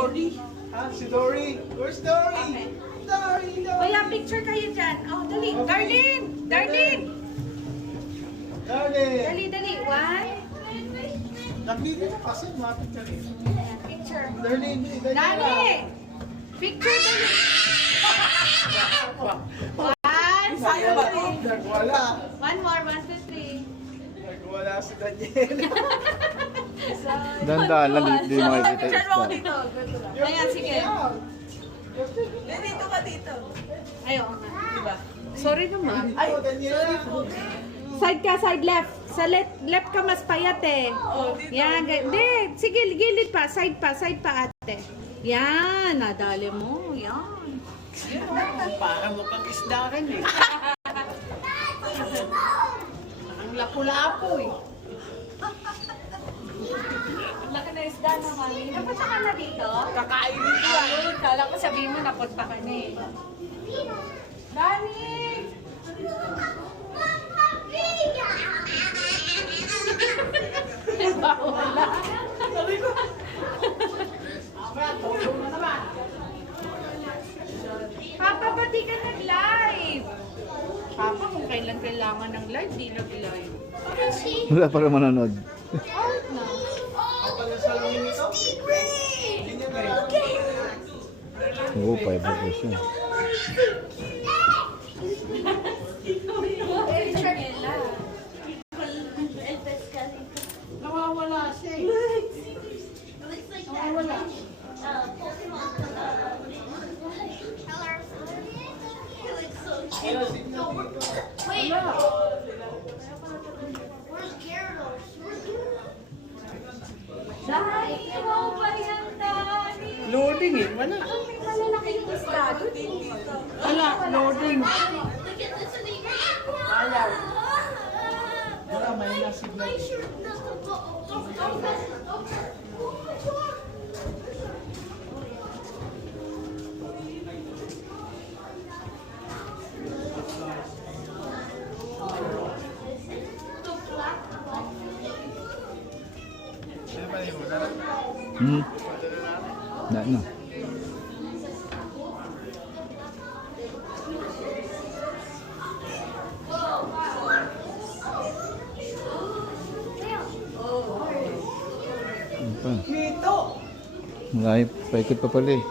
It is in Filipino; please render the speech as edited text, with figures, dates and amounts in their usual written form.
Dory. Si Dory. Where's Dory? Okay. Dory. Kuya, picture kayo dyan. Oh, dali. Darlene! Darlene! Darlene. Dali. One. Nagdito na kasi mga picture. Picture. Darlene. Dali! Picture, dali. One. Sa'yo ba ito? Nagwala. One more. 1, 2, 3. Nagwala si Daniel. Dandaan lang, di makikita Picture mo ako isda. dito. Ayan, sige. Dito ka dito. Ayaw nga. Diba? Sorry naman. Ay, Daniel. Side ka, side left. Sa left ka mas payat eh. Oh, dito. Yan, hindi. Sige, gilid pa. Side pa ate. Yan, nadali mo. Yan. Parang mukhang isda rin eh. Ang lapu-lapo eh. Laki na isda na, mami. Napunta ka na dito? Kakainin ko yan. Ayun, kala ko sabihin mo napunta ka na eh. Dani! Wala. Sabi ko, Papa, ba't di ka nag-live? Papa, kung kailan kailangan ng live, di nag-live. Wala para manonood. Out na. Oo, 5 rupees yun. Picture nila. Nawawala siya eh. Nawawala. Dahil mo ba yan, Dani? Loading eh. Wala. May malalaking isda doon. Wala. Loading. Ayaw. Wala. May nasignal. Na, no. Ano pa? Dito. Malayo, paikot pa pala eh.